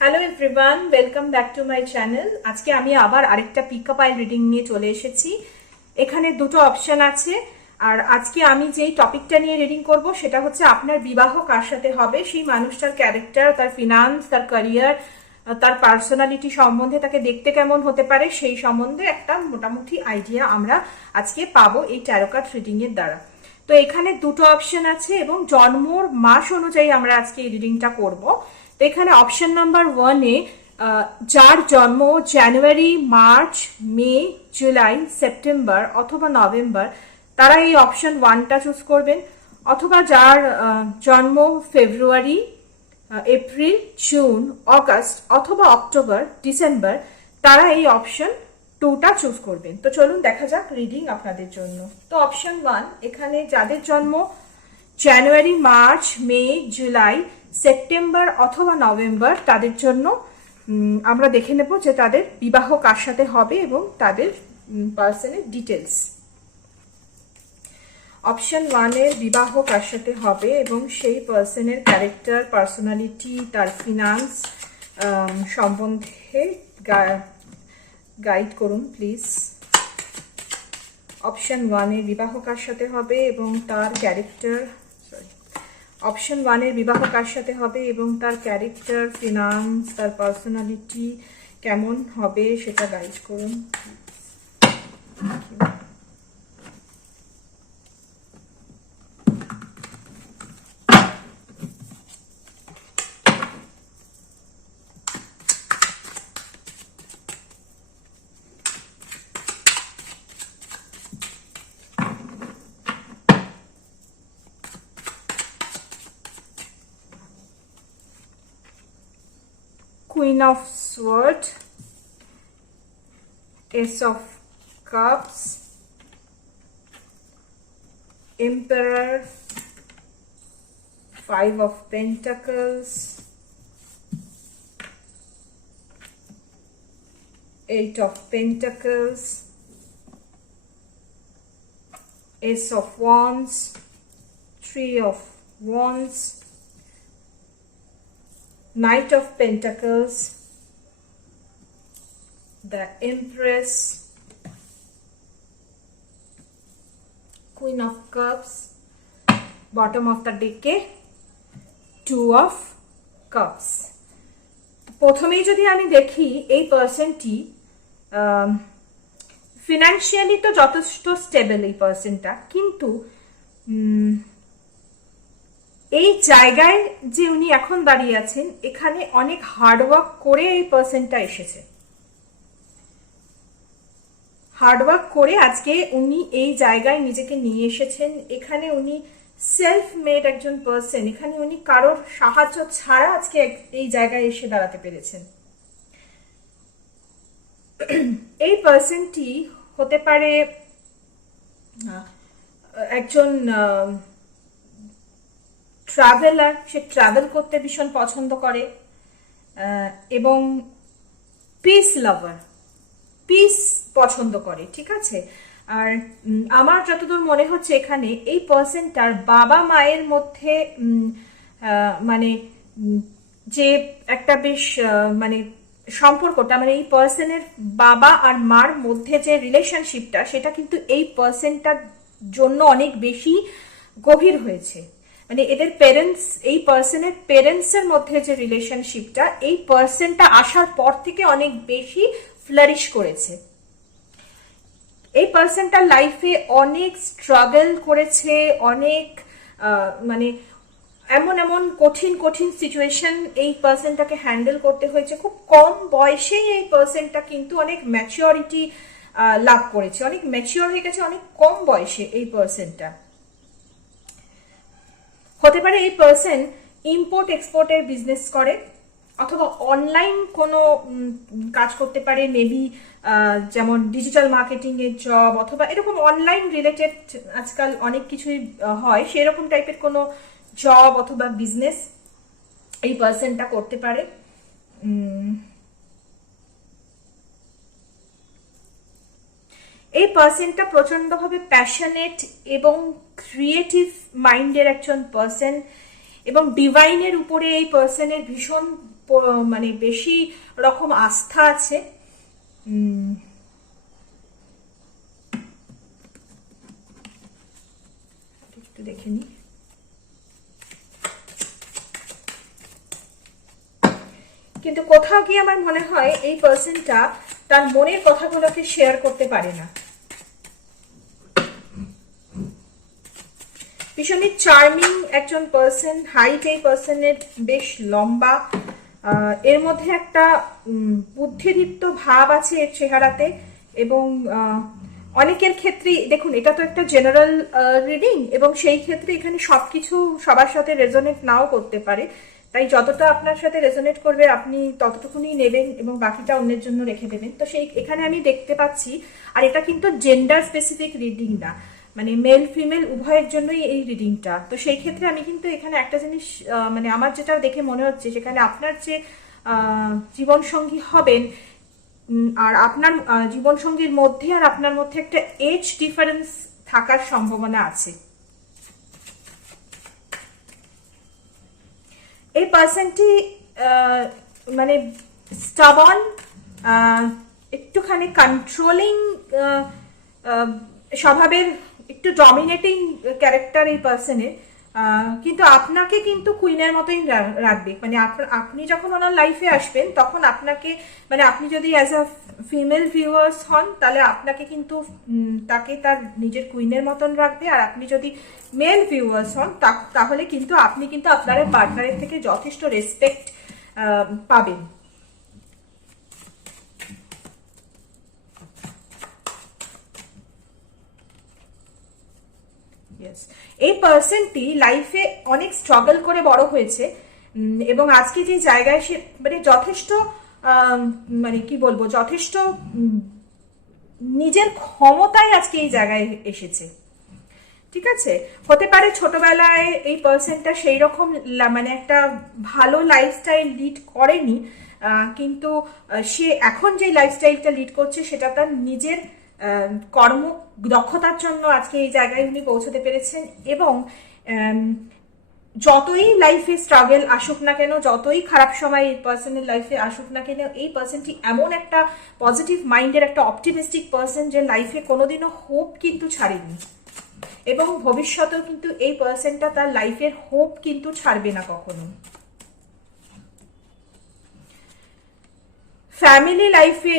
Hello everyone, welcome back to my channel. আজকে আমি আবার আরেকটা পিকআপ আইল রিডিং নিয়ে চলে এসেছি। এখানে দুটো অপশন আছে, আর আজকে আমি যেই টপিকটা নিয়ে রিডিং করব সেটা হচ্ছে আপনার বিবাহ কার সাথে হবে, সেই মানুষটার ক্যারেক্টার, তার ফিনান্স, তার ক্যারিয়ার, তার পার্সোনালিটি সম্বন্ধে, তাকে দেখতে কেমন হতে পারে সেই সম্বন্ধে একটা মোটামুটি আইডিয়া আমরা আজকে পাবো এই ট্যারো কার্ড রিডিং এর দ্বারা। তো এখানে দুটো অপশন আছে এবং জন্মর মাস অনুযায়ী আমরা আজকে এই রিডিংটা করব। তো এখানে অপশন নাম্বার 1-এ যার জন্ম জানুয়ারি, মার্চ, মে, জুলাই, সেপ্টেম্বর অথবা নভেম্বর, তারা এই অপশন 1টা চুজ করবেন। অথবা যার জন্ম ফেব্রুয়ারি, এপ্রিল, জুন, অগাস্ট অথবা অক্টোবর, ডিসেম্বর, তারা এই অপশন 2টা চুজ করবেন। তো চলুন দেখা যাক রিডিং আপনাদের জন্য। তো অপশন 1, এখানে যাদের জন্ম জানুয়ারি, মার্চ, মে, জুলাই, সেপ্টেম্বর অথবা নভেম্বর, তাদের জন্য আমরা দেখে নেব যে তাদের বিবাহ কার সাথে হবে এবং তাদের পার্সনের ডিটেলস। অপশন 1-এর বিবাহ কার সাথে হবে এবং সেই পার্সনের ক্যারেক্টার, পার্সোনালিটি, তার ফিনান্স সম্বন্ধে গাইড করুন প্লিজ। অপশন 1-এর বিবাহ কার সাথে হবে এবং তার ক্যারেক্টার, অপশন 1-এর বিবাহ কার সাথে হবে এবং তার ক্যারেক্টার, ফিনান্স, তার পার্সোনালিটি কেমন হবে সেটা গাইড করুন। Queen of Swords, Ace of Cups, Emperor, Five of Pentacles, Eight of Pentacles, Ace of Wands, Three of Wands, Knight of Pentacles, the Empress, Queen of Cups, bottom of the deck, Two of Cups. প্রথমেই যদি আমি দেখি এই পার্সনটি financially তো যথেষ্ট stable এই পার্সনটা, কিন্তু এই জায়গায় যে উনি এখন দাঁড়িয়ে আছেন এখানে অনেক হার্ডওয়ার্ক করে এই পার্সনটা এসেছে। হার্ডওয়ার্ক করে আজকে উনি এই জায়গায় নিজেকে নিয়ে এসেছেন। এখানে উনি সেলফ মেড একজন পার্সন, এখানে উনি কারোর সাহায্য ছাড়া আজকে এই জায়গায় এসে দাঁড়াতে পেরেছেন। এই পার্সনটি হতে পারে একজন ট্রাভেলার, সে ট্রাভেল করতে ভীষণ পছন্দ করে এবং পিস লাভার, পিস পছন্দ করে, ঠিক আছে। আর আমার যতদূর মনে হচ্ছে এখানে এই পার্সনটার বাবা মায়ের মধ্যে মানে যে একটা বেশ মানে সম্পর্কটা, মানে এই পার্সনের বাবা আর মার মধ্যে যে রিলেশনশিপটা, সেটা কিন্তু এই পার্সনটার জন্য অনেক বেশি গভীর হয়েছে। মানে এদের পেরেন্টস, এই পার্সনের পেরেন্টসের মধ্যে যে রিলেশনশিপটা এই পার্সনটা আসার পর থেকে অনেক বেশি ফ্লারিশ করেছে। এই পার্সনটার লাইফে অনেক স্ট্রাগল করেছে, অনেক মানে এমন এমন কঠিন কঠিন সিচুয়েশন এই পার্সনটাকে হ্যান্ডেল করতে হয়েছে। খুব কম বয়সেই এই পার্সনটা কিন্তু অনেক ম্যাচিওরিটি লাভ করেছে, অনেক ম্যাচিওর হয়ে গেছে অনেক কম বয়সে। এই পার্সনটা হতে পারে এই পার্সন ইম্পোর্ট এক্সপোর্টের বিজনেস করে অথবা অনলাইন কোনো কাজ করতে পারে, মেবি যেমন ডিজিটাল মার্কেটিং এর জব অথবা এরকম অনলাইন রিলেটেড আজকাল অনেক কিছুই হয়, সেরকম টাইপের কোনো জব অথবা বিজনেস এই পার্সনটা করতে পারে। এই পার্সনটা প্রচন্ডভাবে প্যাশনেট এবং ক্রিয়েটিভ মাইন্ডের একজন পার্সন এবং ডিভাইনের উপরে এই পার্সনের ভীষণ মানে বেশি রকম আস্থা আছে। একটু দেখে নি। কিন্তু কোথাও গিয়ে আমার মনে হয় এই পার্সনটা তার মনের কথাগুলোকে শেয়ার করতে পারে না। ভীষণই চার্মিং একজন পার্সন, হাইট এই পার্সনের বেশ লম্বা, এর মধ্যে একটা বুদ্ধিদীপ্ত ভাব আছে এর চেহারাতে, এবং অনেকের ক্ষেত্রে দেখুন এটা তো একটা জেনারেল রিডিং, এবং সেই ক্ষেত্রে এখানে সবকিছু সবার সাথে রেজোনেট নাও করতে পারে, তাই যতটা আপনার সাথে রেজোনেট করবে আপনি ততটুকুনি নেবেন এবং বাকিটা অন্যের জন্য রেখে দেবেন। তো সেই এখানে আমি দেখতে পাচ্ছি, আর এটা কিন্তু জেন্ডার স্পেসিফিক রিডিং না, মানে মেল ফিমেল উভয়ের জন্যই এই রিডিংটা। তো সেই ক্ষেত্রে আমি কিন্তু এখানে একটা জিনিস মানে আমার যেটা দেখে মনে হচ্ছে, সেখানে আপনার যে জীবনসঙ্গী হবেন আর আপনার জীবনসঙ্গীর মধ্যে আর আপনার মধ্যে একটা এজ ডিফারেন্স থাকার সম্ভাবনা আছে। এই পার্সনটি মানে স্টাবন, একটুখানি কন্ট্রোলিং স্বভাবের, একটু ডমিনেটিং ক্যারেক্টার এই পার্সনের, কিন্তু আপনাকে কিন্তু কুইনের মতোই রাখবে। মানে আপনি যখন ওনার লাইফে আসবেন তখন আপনাকে, মানে আপনি যদি অ্যাজ আ ফিমেল ভিউয়ার্স হন তাহলে আপনাকে কিন্তু তাকে তার নিজের কুইনের মতন রাখবে, আর আপনি যদি মেল ভিউয়ার্স হন তাহলে কিন্তু আপনি কিন্তু আপনার পার্টনারের থেকে যথেষ্ট রেসপেক্ট পাবেন। এই পার্সনটি লাইফে অনেক স্ট্রাগল করে বড় হয়েছে, এবং আজকে যে জায়গায় সে মানে যথেষ্ট মানে কি বলবো, যথেষ্ট নিজের ক্ষমতায় আজকে এই জায়গায় এসেছে। ঠিক আছে, হতে পারে ছোটবেলায় এই পার্সনটা সেই রকম মানে একটা ভালো লাইফস্টাইল লিড করেনি, কিন্তু সে এখন যে লাইফস্টাইলটা লিড করছে সেটা তার নিজের কর্ম দক্ষতার জন্য আজকে এই জায়গায় উনি পৌঁছতে পেরেছেন। এবং যতই লাইফে স্ট্রাগল আসুক না কেন, যতই খারাপ সময় এই পার্সনের লাইফে আসুক না কেন, এই পার্সনটি এমন একটা পজিটিভ মাইন্ডের একটা অপটিমিস্টিক পার্সন যে লাইফে কোনোদিনও হোপ কিন্তু ছাড়েনি, এবং ভবিষ্যতেও কিন্তু এই পার্সনটা তার লাইফের হোপ কিন্তু ছাড়বে না কখনো। ফ্যামিলি লাইফে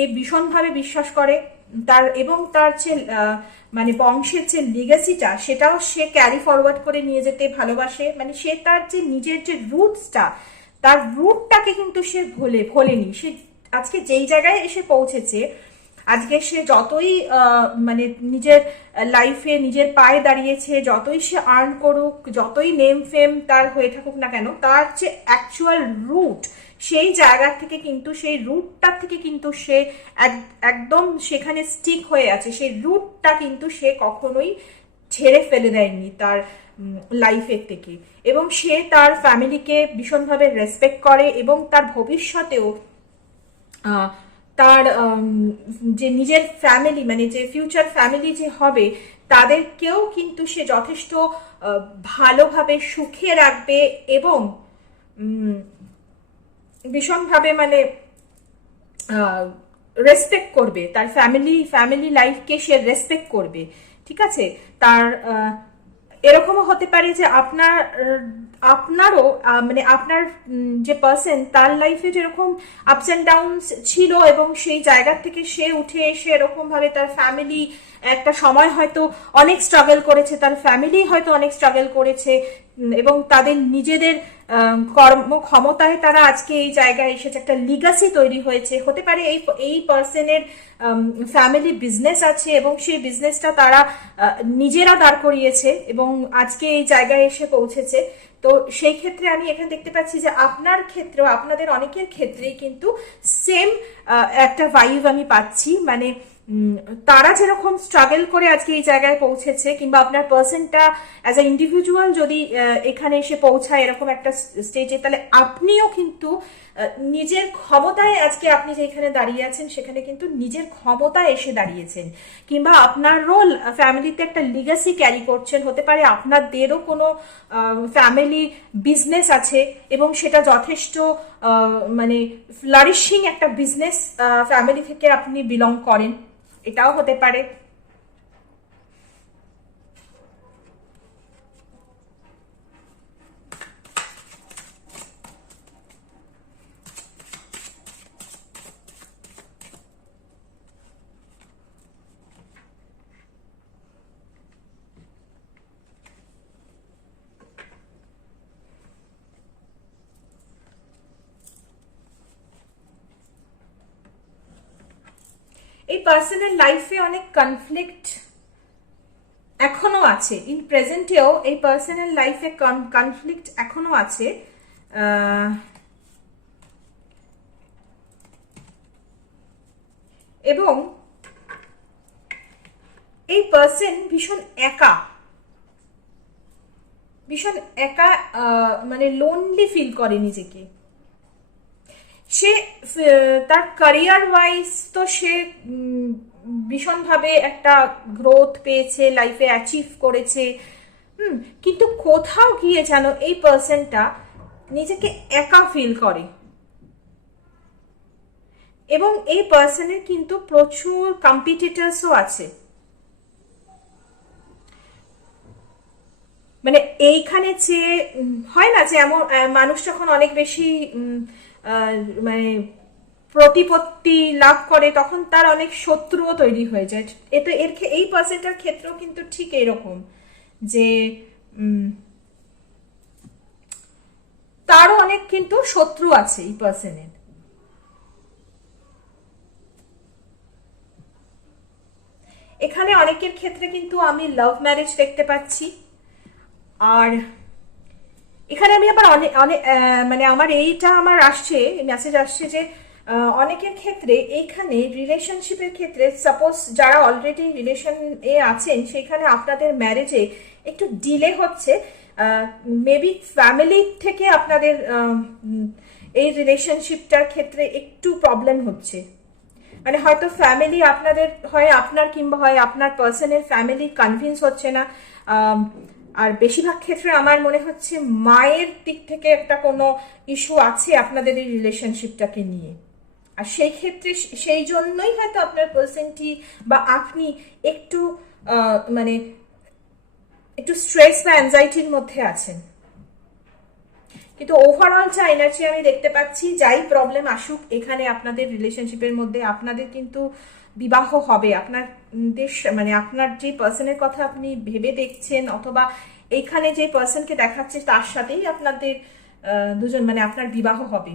এই ভীষণভাবে বিশ্বাস করে, তার এবং তার যে মানে বংশের যে লিগেসিটা সেটাও সে ক্যারি ফরওয়ার্ড করে নিয়ে যেতে ভালোবাসে। মানে সে তার যে নিজের যে রুটসটা, তার রুটটাকে কিন্তু সে ভোলেনি। সে আজকে যেই জায়গায় এসে পৌঁছেছে, আজকে সে যতই মানে নিজের লাইফে নিজের পায়ে দাঁড়িয়েছে, যতই সে আর্ন করুক, যতই নেম ফেম তার হয়ে থাকুক না কেন, তার যে অ্যাকচুয়াল রুট, সেই জায়গা থেকে কিন্তু, সেই রুটটা থেকে কিন্তু সে একদম সেখানে স্টিক হয়ে আছে। সেই রুটটা কিন্তু সে কখনোই ছেড়ে ফেলে দেয়নি তার লাইফের থেকে, এবং সে তার ফ্যামিলিকে ভীষণভাবে রেসপেক্ট করে, এবং তার ভবিষ্যতেও তার যে নিজের ফ্যামিলি, মানে যে ফিউচার ফ্যামিলি যে হবে, তাদেরকেও কিন্তু সে যথেষ্ট ভালোভাবে সুখে রাখবে, এবং ভীষণভাবে মানে রেসপেক্ট করবে তার ফ্যামিলি লাইফকে সে রেসপেক্ট করবে। ঠিক আছে, তার এরকমও হতে পারে যে আপনারও মানে আপনার যে পার্সন, তার লাইফে যেরকম আপস অ্যান্ড ডাউনস ছিল, এবং সেই জায়গা থেকে সে উঠে এসে এরকম ভাবে তার ফ্যামিলি একটা সময় হয়তো অনেক স্ট্রাগল করেছে, তার ফ্যামিলি হয়তো অনেক স্ট্রাগল করেছে, এবং তাদের নিজেদের কর্মক্ষমতায় তারা আজকে এই জায়গায় এসেছে, একটা লিগাসি তৈরি হয়েছে। হতে পারে এই পার্সনের ফ্যামিলি বিজনেস আছে, এবং সেই বিজনেসটা তারা নিজেরা দাঁড় করিয়েছে, এবং আজকে এই জায়গায় এসে পৌঁছেছে। তো সেই ক্ষেত্রে আমি এখানে দেখতে পাচ্ছি যে আপনার ক্ষেত্রেও, আপনাদের অনেকের ক্ষেত্রেই কিন্তু সেম একটা ভাইব আমি পাচ্ছি। মানে তারা যেরকম স্ট্রাগল করে আজকে এই জায়গায় পৌঁছেছে, কিংবা আপনার পার্সনটা অ্যাজ আ ইন্ডিভিজুয়াল যদি এখানে এসে পৌঁছায় এরকম একটা স্টেজে, তাহলে আপনিও কিন্তু নিজের ক্ষমতায় আজকে আপনি যেখানে দাঁড়িয়ে আছেন সেখানে কিন্তু নিজের ক্ষমতায় এসে দাঁড়িয়েছেন, কিংবা আপনার রোল ফ্যামিলিতে একটা লিগাসি ক্যারি করছেন। হতে পারে আপনাদেরও কোনো ফ্যামিলি বিজনেস আছে এবং সেটা যথেষ্ট মানে ফ্লারিশিং একটা বিজনেস ফ্যামিলি থেকে আপনি বিলং করেন, এটাও হতে পারে। এই পার্সোনাল লাইফে অনেক কনফ্লিক্ট এখনো আছে, ইন প্রেজেন্টেও এই পার্সোনাল লাইফে কনফ্লিক্ট এখনো আছে। এবং এই পার্সন ভীষণ একা, ভীষণ একা, মানে লোনলি ফিল করে নিজেকে। সে তার ক্যারিয়ার ওয়াইজ তো সে ভীষণভাবে একটা গ্রোথ পেয়েছে, লাইফে অ্যাচিভ করেছে, কিন্তু কোথাও গিয়ে যেন এই পার্সনটা নিজেকে একা ফিল করে। এবং এই পার্সনের কিন্তু প্রচুর কম্পিটিটরসও আছে। মানে এইখানে যে হয় না যে এমন মানুষ যখন অনেক বেশি মানে প্রতিপত্তি লাভ করে তখন তার অনেক শত্রুও তৈরি হয়ে যায়। এতে এই পার্সনটার ক্ষেত্রেও কিন্তু ঠিক এরকম, যে তারও অনেক কিন্তু শত্রু আছে এই পার্সনের। এখানে অনেকের ক্ষেত্রে কিন্তু আমি লাভ ম্যারেজ দেখতে পাচ্ছি। আর এখানে আমি আবার অনেক অনেক মানে আমার এইটা আমার আসছে, মেসেজ আসছে যে অনেকের ক্ষেত্রে এইখানে রিলেশনশিপের ক্ষেত্রে সাপোজ যারা অলরেডি রিলেশন এ আছেন সেখানে আপনাদের ম্যারেজে একটু ডিলে হচ্ছে। মেবি ফ্যামিলি থেকে আপনাদের এই রিলেশনশিপটার ক্ষেত্রে একটু প্রবলেম হচ্ছে। মানে হয়তো ফ্যামিলি আপনাদের হয় আপনার কিংবা হয় আপনার পার্সনের ফ্যামিলি কনভিন্স হচ্ছে না। আর বেশিরভাগ ক্ষেত্রে আমার মনে হচ্ছে মায়ের দিক থেকে একটা কোনো ইস্যু আছে আপনাদের এই রিলেশনশিপটাকে নিয়ে। আর সেই ক্ষেত্রে সেই জন্যই হয়তো আপনার পার্সনটি বা আপনি একটু মানে একটু স্ট্রেস বা অ্যাংজাইটির মধ্যে আছেন। কিন্তু ওভারঅল যা এনার্জি আমি দেখতে পাচ্ছি, যাই প্রবলেম আসুক এখানে আপনাদের রিলেশনশিপের মধ্যে আপনাদের কিন্তু বিবাহ হবে। আপনার মানে আপনার যে পার্সনের কথা আপনি ভেবে দেখছেন অথবা এইখানে যে পার্সনকে দেখাচ্ছে তার সাথেই আপনাদের দুজন মানে আপনার বিবাহ হবে।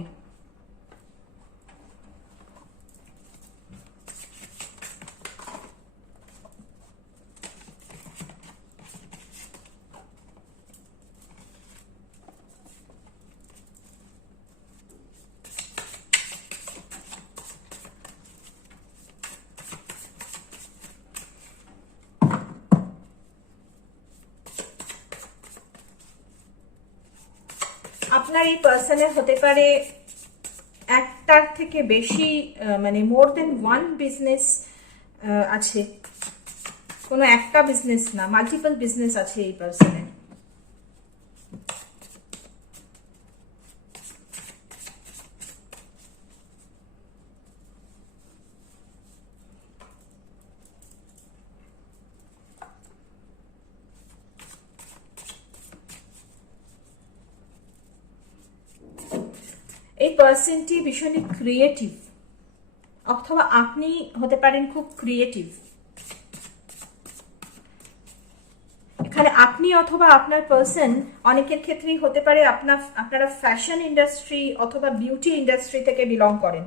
আপনার এই পার্সনের হতে পারে একটার থেকে বেশি মানে মোর দেন ওয়ান বিজনেস আছে, কোনো একটা বিজনেস না, মাল্টিপল বিজনেস আছে এই পার্সনের। এই পার্সনটি ভীষণই ক্রিয়েটিভ, অথবা আপনি হতে পারেন খুব ক্রিয়েটিভ। এখানে আপনি অথবা আপনার পার্সন অনেকের ক্ষেত্রেই হতে পারে আপনারা ফ্যাশন ইন্ডাস্ট্রি অথবা বিউটি ইন্ডাস্ট্রি থেকে বিলং করেন।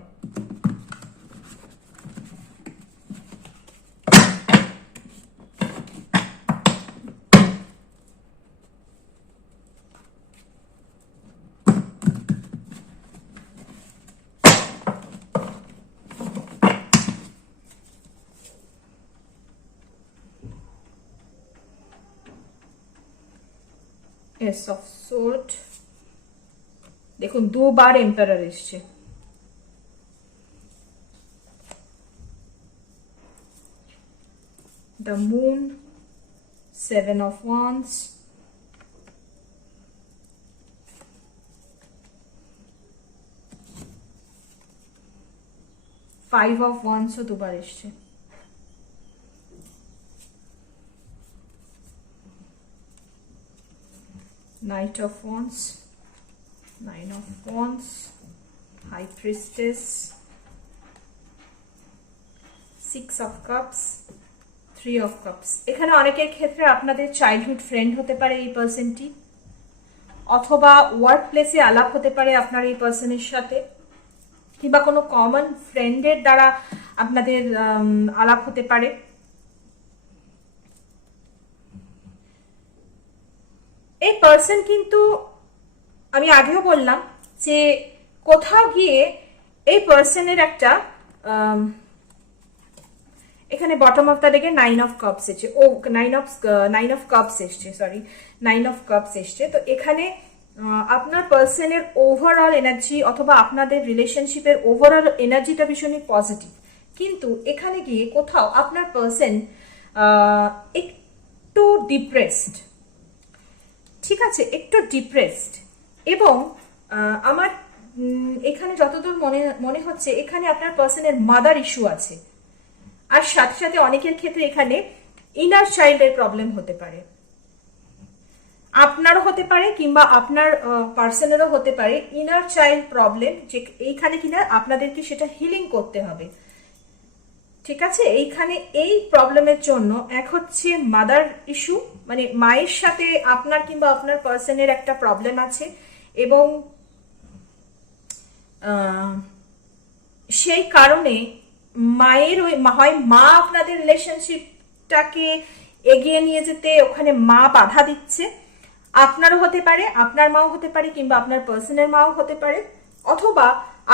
এস অফ সোর্ড, দেখুন দুবার এম্পারার এসছে, the moon, 7 of wands, five of wands ও দুবার এসছে, knight of wands, 9 of wands, high priestess, 6 of cups, 3 of cups। এখানে অনেকের ক্ষেত্রে আপনাদের চাইল্ডহুড ফ্রেন্ড হতে পারে এই পার্সনটি, অথবা ওয়ার্ক প্লেসে আলাপ হতে পারে আপনার এই পার্সনের সাথে, কিংবা কোনো কমন ফ্রেন্ডের দ্বারা আপনাদের আলাপ হতে পারে। এই পার্সন কিন্তু আমি আগেও বললাম যে কোথাও গিয়ে এই পার্সনের একটা এখানে বটম অফ দ্য ডেকে 9 of cups এসছে, ও 9 of cups এসছে, সরি 9 of cups এসছে। তো এখানে আপনার পার্সনের ওভারঅল এনার্জি অথবা আপনাদের রিলেশনশিপের ওভারঅল এনার্জিটা ভীষণই পজিটিভ, কিন্তু এখানে গিয়ে কোথাও আপনার পার্সন একটু ডিপ্রেসড, ঠিক আছে, একটু ডিপ্রেসড। এবং আমার এখানে যতদূর মনে হচ্ছে এখানে আপনার পার্সনের মাদার ইস্যু আছে, আর সাথে সাথে অনেকের ক্ষেত্রে এখানে ইনার চাইল্ডের প্রবলেম হতে পারে, আপনারও হতে পারে কিংবা আপনার পার্সনেরও হতে পারে ইনার চাইল্ড প্রবলেম, যে এইখানে কিনা আপনাদেরকে সেটা হিলিং করতে হবে, ঠিক আছে। এইখানে এই প্রবলেমের জন্য এক হচ্ছে মাদার ইস্যু, মানে মায়ের সাথে আপনার কিংবা আপনার পার্সনের একটা প্রবলেম আছে, এবং সেই কারণে মায়ের ওই হয় মা আপনাদের রিলেশনশিপটাকে এগিয়ে নিয়ে যেতে ওখানে মা বাধা দিচ্ছে, আপনারও হতে পারে, আপনার মাও হতে পারে, কিংবা আপনার পার্সনের মাও হতে পারে, অথবা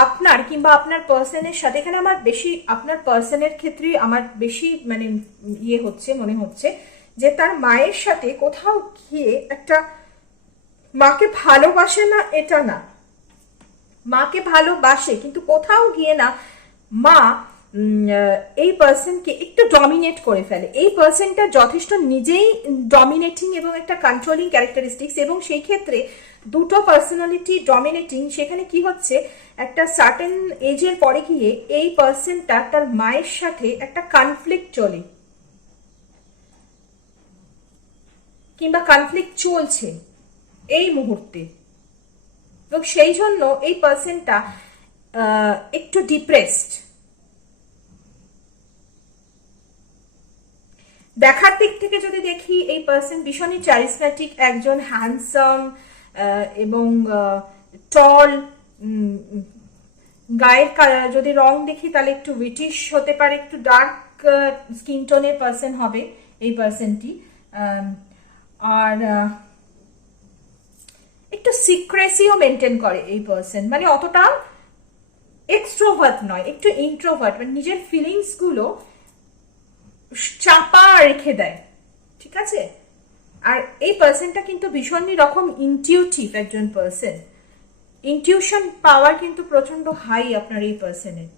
আপনার কিংবা আপনার পার্সনের সাথে, এখানে আমার বেশি আপনার পার্সনের ক্ষেত্রে আমার বেশি মানে ইয়ে হচ্ছে, মনে হচ্ছে যে তার মায়ের সাথে কোথাও গিয়ে একটা, মাকে ভালোবাসে না এটা না, মাকে ভালোবাসে কিন্তু কোথাও গিয়ে না মা এই পার্সনকে একটু ডমিনেট করে ফেলে। এই পার্সনটা যথেষ্ট নিজেই ডমিনেটিং এবং একটা কন্ট্রোলিং ক্যারেক্টারিস্টিক্স, এবং সেই ক্ষেত্রে দুটো পার্সোনালিটি ডমিনেটিং, সেখানে কি হচ্ছে একটা সার্টেন এজের পরে গিয়ে এই পার্সনটা তার মায়ের সাথে একটা কনফ্লিক্ট চলে কিংবা কনফ্লিক্ট চলছে এই মুহূর্তে, এবং সেই জন্য এই পার্সনটা একটু ডিপ্রেসড। দেখার দিক থেকে যদি দেখি এই পার্সন ভীষণই চারিসম্যাটিক, একজন হ্যান্ডসাম এবং টল, গায়ের যদি রং দেখি তাহলে একটু ব্রিটিশ হতে পারে, একটু ডার্ক স্কিন টোনের পার্সন হবে এই পার্সনটি, আর একটু সিক্রেসিও মেনটেন করে এই পার্সন, মানে অতটা এক্সট্রোভার্ট নয়, একটু ইন্ট্রোভার্ট, মানে নিজের ফিলিংস গুলো চাপা রেখে দেয়, ঠিক আছে। আর এই পার্সনটা কিন্তু ভীষণই রকম ইনটিউটিভ একজন পার্সন, ইনটিউশন পাওয়ার কিন্তু প্রচন্ড হাই আপনার এই পার্সনের।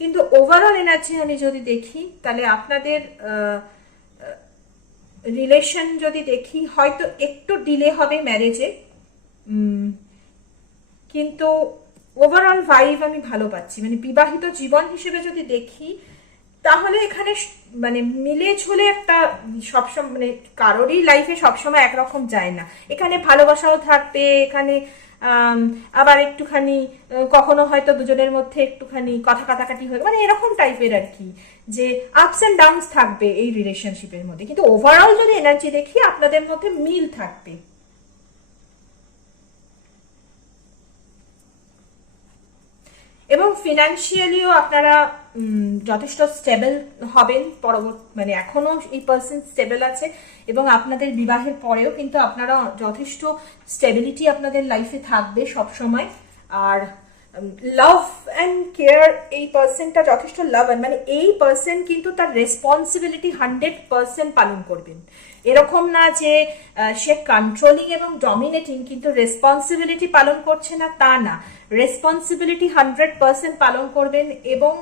কিন্তু ওভারঅল এনার্জি আমি যদি দেখি তাহলে আপনাদের রিলেশন যদি দেখি হয়তো একটু ডিলে হবে ম্যারেজে, কিন্তু ওভারঅল ভাইব আমি ভালো পাচ্ছি। মানে বিবাহিত জীবন হিসেবে যদি দেখি তাহলে এখানে মানে মিলে ঝুলে একটা সবসময়, মানে কারোরই লাইফে সবসময় একরকম যায় না, এখানে ভালোবাসাও থাকবে, এখানে আবার একটুখানি কখনো হয়তো দুজনের মধ্যে একটুখানি কথা কাটাকাটি হয়ে, মানে এরকম টাইপের আর কি, যে আপস অ্যান্ড ডাউনস থাকবে এই রিলেশনশিপের মধ্যে, কিন্তু ওভারঅল যদি এনার্জি দেখি আপনাদের মধ্যে মিল থাকবে। এবং ফিনান্সিয়ালিও আপনারা যথেষ্ট স্টেবল হবেন পরবর্তী, মানে এখনো এই পার্সন স্টেবল আছে, এবং আপনাদের বিবাহের পরেও কিন্তু আপনারা যথেষ্ট স্টেবিলিটি আপনাদের লাইফে থাকবে সব সময়। আর লাভ অ্যান্ড কেয়ার, এই পার্সনটা যথেষ্ট লাভ, মানে এই পার্সন কিন্তু তার রেসপন্সিবিলিটি 100% পালন করবেন। এরকম না যে সে কন্ট্রোলিং এবং ডমিনেটিং কিন্তু রেসপন্সিবিলিটি পালন করছে না, তা না। রেসপন্সিবিলিটি 100% পালন করবেন এবং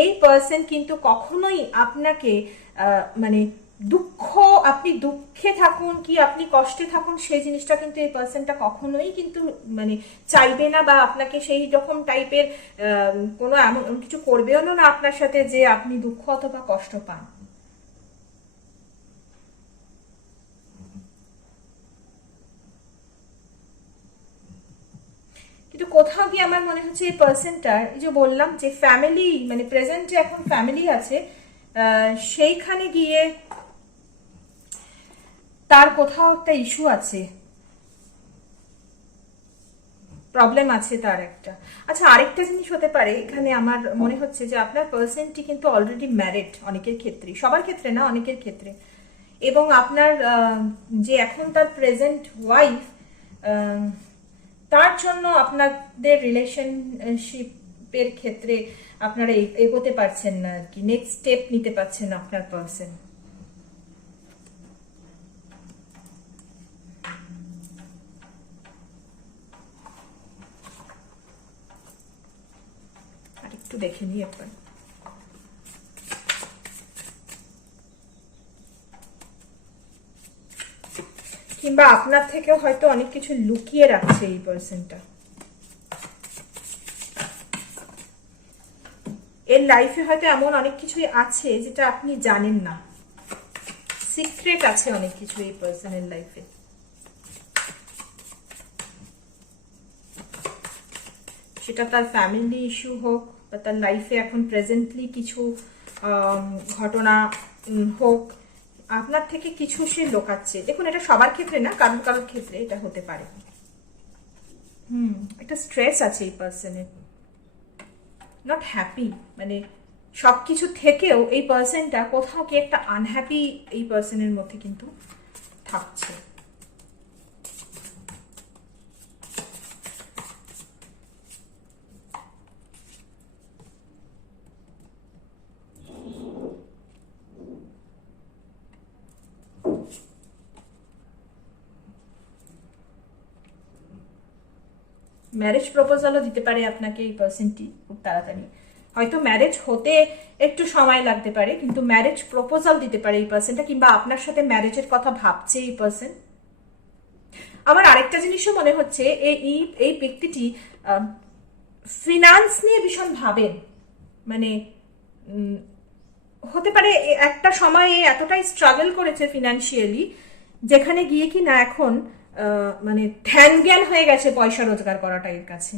এই পার্সন কিন্তু কখনোই আপনাকে মানে দুঃখ, আপনি দুঃখে থাকুন কি আপনি কষ্টে থাকুন সেই জিনিসটা কিন্তু এই পার্সনটা কখনোই কিন্তু মানে চাইবে না, বা আপনাকে সেই রকম টাইপের কোনো এমন কিছু করবেও না আপনার সাথে যে আপনি দুঃখ অথবা কষ্ট পান। কিন্তু কোথাও গিয়ে আমার মনে হচ্ছে এই পার্সনটার, এই যে বললাম যে ফ্যামিলি, মানে প্রেজেন্টে এখন ফ্যামিলি আছে, সেইখানে গিয়ে তার কোথাও একটা ইস্যু আছে, প্রবলেম আছে তার একটা। আচ্ছা, আরেকটা জিনিস হতে পারে এখানে আমার মনে হচ্ছে যে আপনার পার্সনটি কিন্তু অলরেডি ম্যারিড, অনেকের ক্ষেত্রে, সবার ক্ষেত্রে না, অনেকের ক্ষেত্রে। এবং আপনার যে এখন তার প্রেজেন্ট ওয়াইফ, তার জন্য আপনাদের রিলেশনশিপের ক্ষেত্রে আপনারা এগোতে পারছেন না আর কি, নেক্সট স্টেপ নিতে পারছেন না আপনার পার্সন। আর একটু দেখে নিই একবার। কিংবা আপনার থেকেও হয়তো অনেক কিছু লুকিয়ে রাখছে এই পার্সনটা। এর লাইফে হয়তো এমন অনেক কিছুই আছে যেটা আপনি জানেন না, সিক্রেট আছে অনেক কিছু এই পার্সনের লাইফে। সেটা তার ফ্যামিলি ইস্যু হোক বা তার লাইফে এখন প্রেজেন্টলি কিছু ঘটনা হোক, আপনার থেকে কিছু সে লোকাচ্ছে। দেখুন, এটা সবার ক্ষেত্রে না, কারোর কারোর ক্ষেত্রে এটা হতে পারে। একটা স্ট্রেস আছে এই পার্সনের, নট হ্যাপি, মানে সবকিছু থেকেও এই পার্সনটা কোথাও কি একটা আনহ্যাপি এই পার্সনের মধ্যে কিন্তু থাকছে। ম্যারেজ প্রপোজালও দিতে পারে আপনাকে এই পার্সনটি খুব তাড়াতাড়ি। হয়তো ম্যারেজ হতে একটু সময় লাগতে পারে, কিন্তু ম্যারেজ প্রপোজাল দিতে পারে এই পার্সনটা, কিংবা আপনার সাথে ম্যারেজের কথা ভাবছে এই পার্সন। আমার আরেকটা জিনিসও মনে হচ্ছে এই ব্যক্তিটি ফিনান্স নিয়ে ভীষণ ভাবেন, মানে হতে পারে একটা সময়ে এতটাই স্ট্রাগল করেছে ফিনান্সিয়ালি, যেখানে গিয়ে কি না এখন মানে ধ্যান জ্ঞান হয়ে গেছে পয়সা রোজগার করাটা এর কাছে।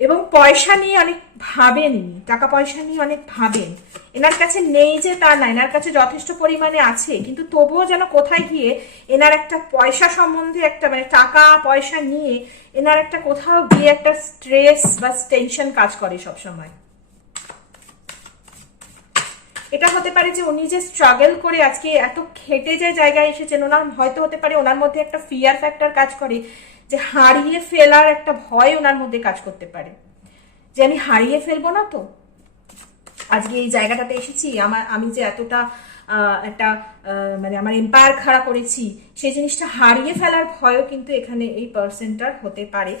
এবং পয়সা নিয়ে অনেক ভাবেন, টাকা পয়সা নিয়ে অনেক ভাবেন। এনার কাছে নেই যে তা না, এনার কাছে যথেষ্ট পরিমাণে আছে, কিন্তু তবুও যেন কোথায় গিয়ে এনার একটা পয়সা সম্বন্ধে একটা, মানে টাকা পয়সা নিয়ে এনার একটা কোথাও গিয়ে একটা স্ট্রেস বা টেনশন কাজ করে সব সময়। এটা হতে পারে যে উনি যে স্ট্রাগল করে আজকে এত খেটে যে জায়গায় এসেছেন, ওনার হয়তো হতে পারে ওনার মধ্যে একটা ফিয়ার ফ্যাক্টর কাজ করে, যে হারিয়ে ফেলার একটা ভয় ওনার মধ্যে কাজ করতে পারে, যে আমি হারিয়ে ফেলবো না তো, আজকে এই জায়গাটাতে এসেছি, আমি যে এতটা একটা মানে আমার এম্পায়ার খাড়া করেছি, সেই জিনিসটা হারিয়ে ফেলার ভয়ও কিন্তু এখানে এই পার্সনটার হতে পারে,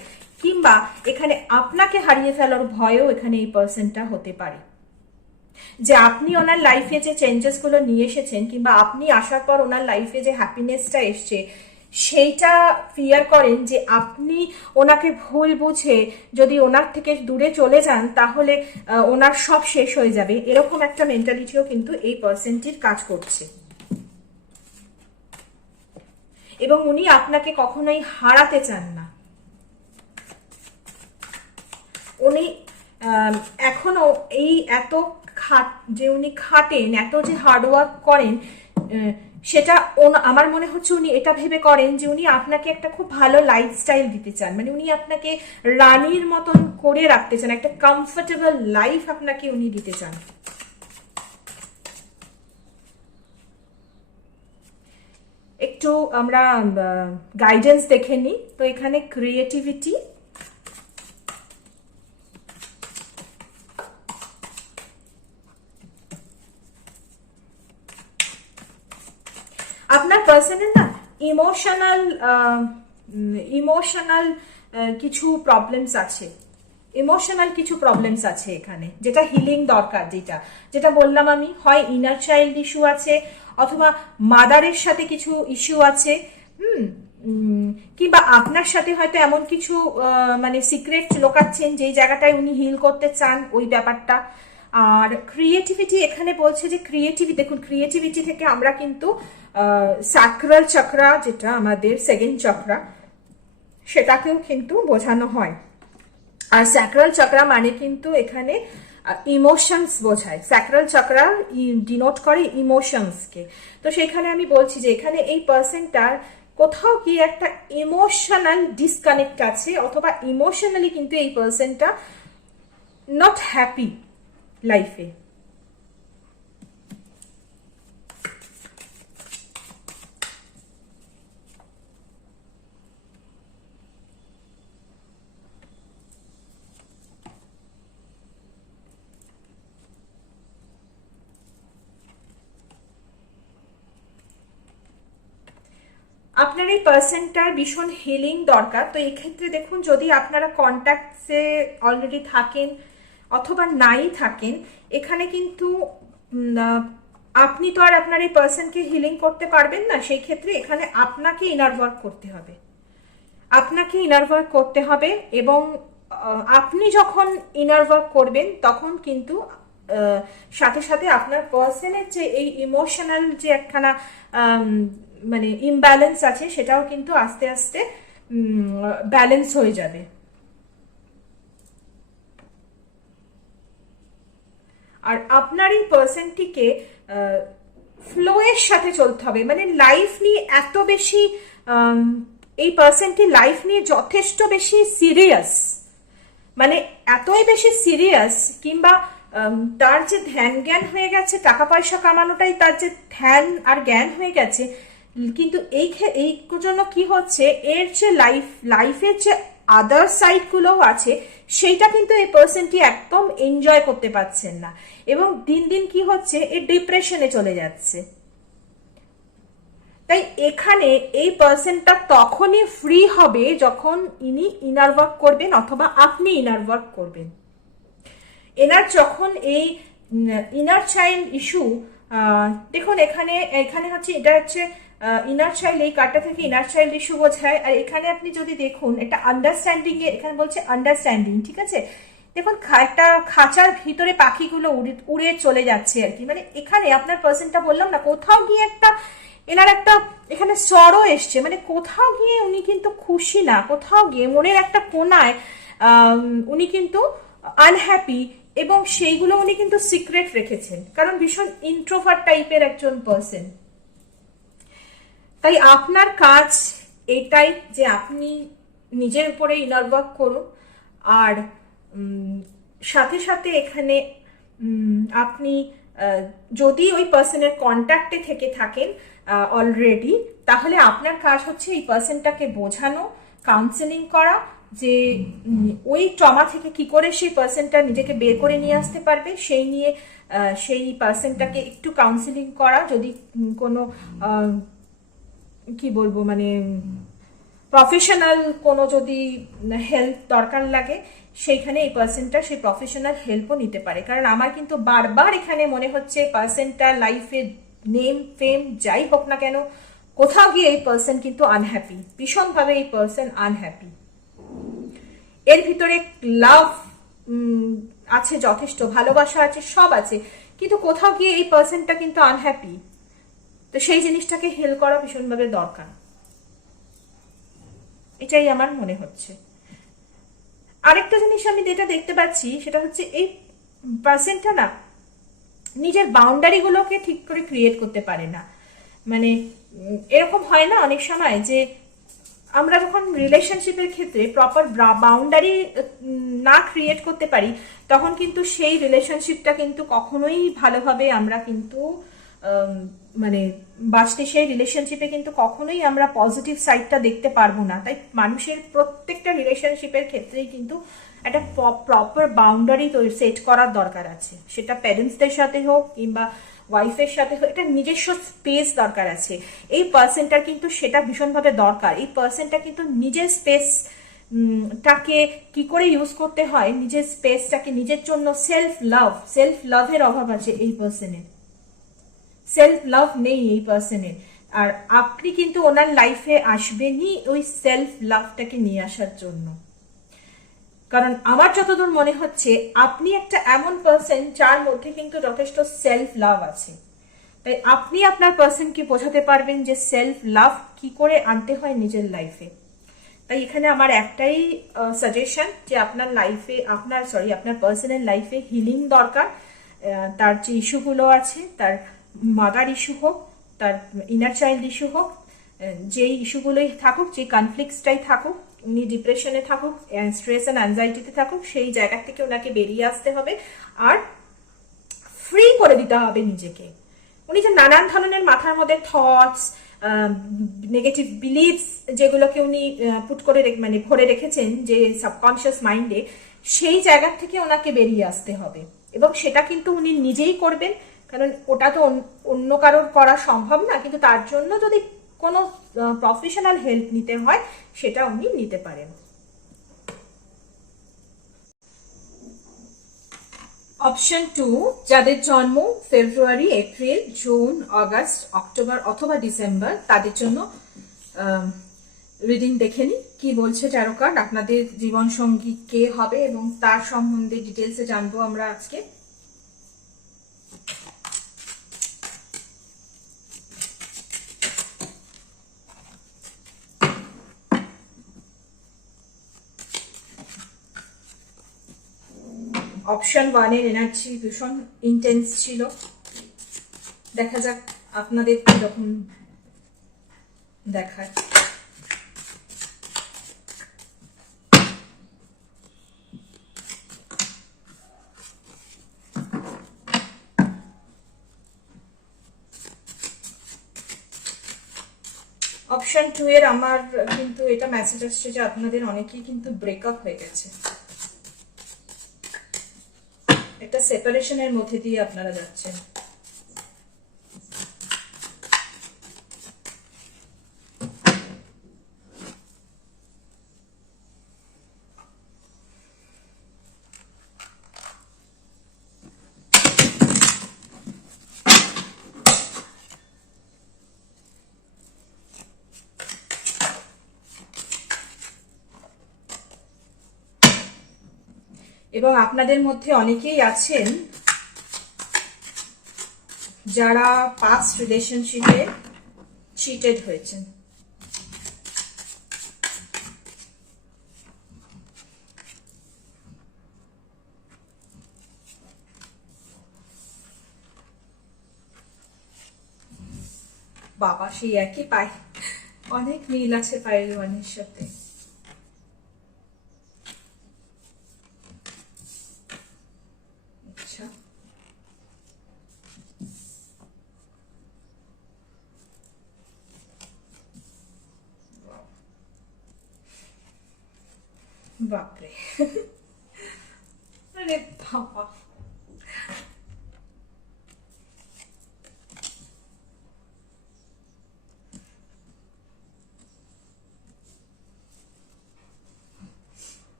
কিংবা এখানে আপনাকে হারিয়ে ফেলার ভয়ও এখানে এই পার্সনটা হতে পারে। যে আপনি ওনার লাইফে যে চেঞ্জেস গুলো নিয়ে এসেছেন, কিংবা আপনি আসার পর ওনার লাইফে যে হ্যাপিনেসটা এসছে, সেইটা ফিয়ার করেন যে আপনি ওনাকে ভুল বুঝে যদি ওনার থেকে দূরে চলে যান তাহলে ওনার সব শেষ হয়ে যাবে, এরকম একটা মেন্টালিটিও কিন্তু এই পার্সনটির কাজ করছে। এবং উনি আপনাকে কখনোই হারাতে চান না। উনি এখনো এই এত যে উনি খাটেন, এত যে হার্ডওয়ার্ক করেন, সেটা আমার মনে হচ্ছে উনি এটা ভেবে করেন যে উনি আপনাকে একটা খুব ভালো লাইফস্টাইল দিতে চান, মানে উনি আপনাকে রানীর মতন করে রাখতে চান, একটা কমফোর্টেবল লাইফ আপনাকে উনি দিতে চান। একটু আমরা গাইডেন্স দেখে নিই। তো এখানে ক্রিয়েটিভিটি, আপনার পার্সনের না ইমোশনাল কিছু প্রবলেমস আছে, এখানে, যেটা হিলিং দরকার। যেটা বললাম আমি, হয় ইনার চাইল্ড ইস্যু আছে, অথবা মাদারের সাথে কিছু ইস্যু আছে, কিংবা আপনার সাথে হয়তো এমন কিছু মানে সিক্রেট লোকাচ্ছেন যেই জায়গাটায় উনি হিল করতে চান, ওই ব্যাপারটা। আর ক্রিয়েটিভিটি এখানে বলছে যে দেখুন ক্রিয়েটিভিটি থেকে আমরা কিন্তু স্যাক্রাল চক্রা, যেটা আমাদের সেকেন্ড চক্রা, সেটাকেও কিন্তু বোঝানো হয়। আর স্যাক্রাল চক্রা মানে কিন্তু এখানে ইমোশনস বোঝায়। স্যাক্রাল চক্রা ডিনোট করে ইমোশনসকে। তো সেখানে আমি বলছি যে এখানে এই পার্সনটার কোথাও কি একটা ইমোশনাল ডিসকানেক্ট আছে, অথবা ইমোশনালি কিন্তু এই পার্সনটা নট হ্যাপি লাইফে। আপনার এই পার্সনটার ভীষণ হিলিং দরকার। তো এই ক্ষেত্রে দেখুন, যদি আপনারা কন্ট্যাক্টসে অলরেডি থাকেন অথবা নাই থাকেন, এখানে কিন্তু আপনি তো আর আপনার এই পার্সনকে হিলিং করতে পারবেন না। সেই ক্ষেত্রে এখানে আপনাকে ইনার ওয়ার্ক করতে হবে, এবং আপনি যখন ইনার ওয়ার্ক করবেন তখন কিন্তু সাথে সাথে আপনার পার্সনের যে এই ইমোশনাল যে একখানা মানে ইমব্যালেন্স আছে, সেটাও কিন্তু আস্তে আস্তে ব্যালেন্স হয়ে যাবে। আর আপনার এই পার্সনটিকে ফ্লোয়ের সাথে চলতে হবে, মানে লাইফ নিয়ে এত বেশি, এই পার্সনটি লাইফ নিয়ে যথেষ্ট বেশি সিরিয়াস, মানে এতই বেশি সিরিয়াস, কিংবা তার যে ধ্যান জ্ঞান হয়ে গেছে, টাকা পয়সা কামানোটাই তার যে ধ্যান আর জ্ঞান হয়ে গেছে। কিন্তু এই জন্য কি হচ্ছে, এর যে লাইফের যে আদার সাইড গুলো আছে, সেইটা কিন্তু এই পার্সনটি একদম এনজয় করতে পারছেন না, এবং দিন দিন কি হচ্ছে, এ ডিপ্রেশনে চলে যাচ্ছে। তাই এখানে এই পার্সনটা তখনই ফ্রি হবে যখন ইনি ইনার ওয়ার্ক করবেন, অথবা আপনি ইনার ওয়ার্ক করবেন। এনার যখন এই ইনার চাইল্ড ইস্যু, দেখুন এখানে হচ্ছে, এটা হচ্ছে ইনার চাইল্ড, এই কার্ডটা থেকে ইনার চাইল্ড ইস্যু বোঝায়। আর এখানে আপনি যদি দেখুন, এটা আন্ডারস্ট্যান্ডিং এ, এখানে বলছে আন্ডারস্ট্যান্ডিং, ঠিক আছে। দেখুন একটা খাঁচার ভিতরে পাখিগুলো উড়ে চলে যাচ্ছে আর কি, মানে এখানে আপনার পার্সনটা, বললাম না, কোথাও গিয়ে এনার একটা এখানে সরো এসছে, মানে কোথাও গিয়ে উনি কিন্তু খুশি না, কোথাও গিয়ে মনের একটা কোনায় উনি কিন্তু আনহ্যাপি, এবং সেইগুলো উনি কিন্তু সিক্রেট রেখেছেন, কারণ ভীষণ ইন্ট্রোভার্ট টাইপের একজন পার্সন। তাই আপনার কাজ এটাই যে আপনি নিজের উপরে ইনার ওয়ার্ক করুন। আর সাথে সাথে এখানে আপনি যদি ওই পার্সনের কন্ট্যাক্টে থেকে থাকেন অলরেডি, তাহলে আপনার কাজ হচ্ছে এই পার্সনটাকে বোঝানো, কাউন্সেলিং করা, যে ওই ট্রমা থেকে কি করে সেই পার্সনটা নিজেকে বের করে নিয়ে আসতে পারবে, সেই নিয়ে সেই পার্সনটাকে একটু কাউন্সেলিং করা। যদি কোনো কি বলবো, মানে প্রফেশনাল কোনো যদি হেল্প দরকার লাগে, সেইখানে এই পার্সনটা সেই প্রফেশনাল হেল্পও নিতে পারে। কারণ আমার কিন্তু বারবার এখানে মনে হচ্ছে পার্সনটা লাইফে নেম ফেম যাই হোক না কেন, কোথাও গিয়ে এই পার্সন কিন্তু আনহ্যাপি, ভীষণভাবে এই পার্সন আনহ্যাপি। এর ভিতরে লাভ আছে, যথেষ্ট ভালোবাসা আছে, সব আছে, কিন্তু কোথাও গিয়ে এই পার্সনটা কিন্তু আনহ্যাপি। তো সেই জিনিসটাকে হেল করা ভীষণভাবে দরকার, এটাই আমার মনে হচ্ছে। আরেকটা জিনিস আমি যেটা দেখতে পাচ্ছি, সেটা হচ্ছে এই পার্সনটা না নিজের বাউন্ডারি গুলোকে ঠিক করে ক্রিয়েট করতে পারে না। মানে এরকম হয় না অনেক সময়, যে আমরা যখন রিলেশনশিপের ক্ষেত্রে প্রপার বাউন্ডারি না ক্রিয়েট করতে পারি, তখন কিন্তু সেই রিলেশনশিপটা কিন্তু কখনোই ভালোভাবে আমরা কিন্তু মানে বাঁচতে, সেই রিলেশনশিপে কিন্তু কখনোই আমরা পজিটিভ সাইডটা দেখতে পারবো না। তাই মানুষের প্রত্যেকটা রিলেশনশিপের ক্ষেত্রেই কিন্তু একটা প্রপার বাউন্ডারি সেট করার দরকার আছে। সেটা প্যারেন্টসদের সাথে হোক কিংবা ওয়াইফের সাথে হোক, এটা নিজস্ব স্পেস দরকার আছে। এই পার্সনটার কিন্তু সেটা ভীষণভাবে দরকার। এই পার্সনটা কিন্তু নিজের স্পেস টাকে কি করে ইউজ করতে হয়, নিজের স্পেসটাকে নিজের জন্য, সেলফ লাভের অভাব আছে এই পার্সনের, সেলফ লাভ নেই এই পার্সনের। আর আপনি কিন্তু ওনার লাইফে আসবেনই ওই সেলফ লাভটাকে নিয়ে আসার জন্য। কারণ আমার যতদূর মনে হচ্ছে আপনি একটা এমন পার্সন যার মধ্যে কিন্তু যথেষ্ট সেলফ লাভ আছে। তাই আপনি আপনার পার্সনকে বোঝাতে পারবেন যে সেলফ লাভ কি করে আনতে হয় নিজের লাইফে। তাই এখানে আমার একটাই সাজেশন যে আপনার লাইফে, আপনার পার্সনের লাইফে হিলিং দরকার। তার যে ইস্যুগুলো আছে, তার মাদার ইস্যু হোক, তার ইনার চাইল্ড ইস্যু হোক, যেই ইস্যুগুলোই থাকুক, যে কনফ্লিক্টসটাই থাকুক, উনি ডিপ্রেশনে থাকুক, স্ট্রেস অ্যান্ড অ্যাংজাইটিতে থাকুক, সেই জায়গা থেকে ওনাকে বেরিয়ে আসতে হবে আর ফ্রি করে দিতে হবে নিজেকে। উনি যে নানান ধরনের মাথার মধ্যে থটস, নেগেটিভ বিলিভস যেগুলোকে উনি পুট করে মানে ভরে রেখেছেন যে সাবকনশিয়াস মাইন্ডে, সেই জায়গা থেকে ওনাকে বেরিয়ে আসতে হবে। এবং সেটা কিন্তু উনি নিজেই করবেন, কারণ ওটা তো অন্য কারোর করা সম্ভব না। কিন্তু তার জন্য যদি কোনো প্রফেশনাল হেল্প নিতে হয়, সেটা উনি নিতে পারেন। অপশন 2, যাদের জন্ম ফেব্রুয়ারি, এপ্রিল, জুন, আগস্ট, অক্টোবর অথবা ডিসেম্বর, তাদের জন্য রিডিং দেখে নি কি বলছে ট্যারো কার্ড। আপনাদের জীবন সঙ্গী কে হবে এবং তার সম্বন্ধে ডিটেলসে জানবো আমরা আজকে। অপশন 1 এর এনার্জি ভীষণ ইন্টেন্স ছিল। দেখা যাক আপনাদের কিরকম দেখায়। অপশন 2 এর আমার কিন্তু এটা মেসেজ আসছে যে আপনাদের অনেকেই কিন্তু ব্রেকআপ হয়ে গেছে, একটা সেপারেশনের মধ্যে দিয়ে আপনারা যাচ্ছেন। এবং আপনাদের মধ্যে অনেকেই আছেন যারা পাস্ট রিলেশনশিপে চিটেড হয়েছেন। বাবা, সেই একই পায়, অনেক মিল আছে পায়ের ওয়ানের সাথে। আচ্ছা, বাপরে, আরে বাবা,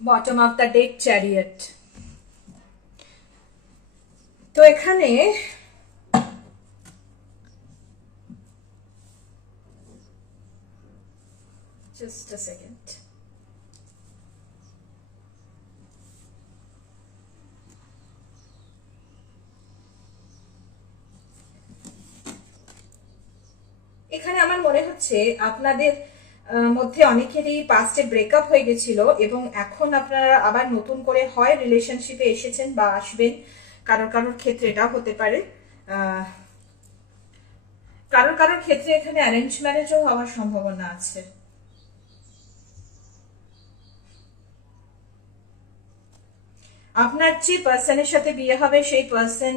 bottom of the deck, chariot. তো এখানে জাস্ট আ সেকেন্ড, এখানে আমার মনে হচ্ছে আপনাদের মধ্যে অনেকেরই পাস্টে ব্রেকআপ হয়ে গেছিল এবং এখন আপনারা আবার নতুন করে হয় রিলেশনশিপে এসেছেন বা আসবেন। কারোর কারোর ক্ষেত্রে এটাও হতে পারে, কারোর কারোর ক্ষেত্রে এখানে অ্যারেঞ্জ ম্যারেজও হওয়ার সম্ভাবনা আছে। আপনার যে পার্সনের সাথে বিয়ে হবে সেই পার্সন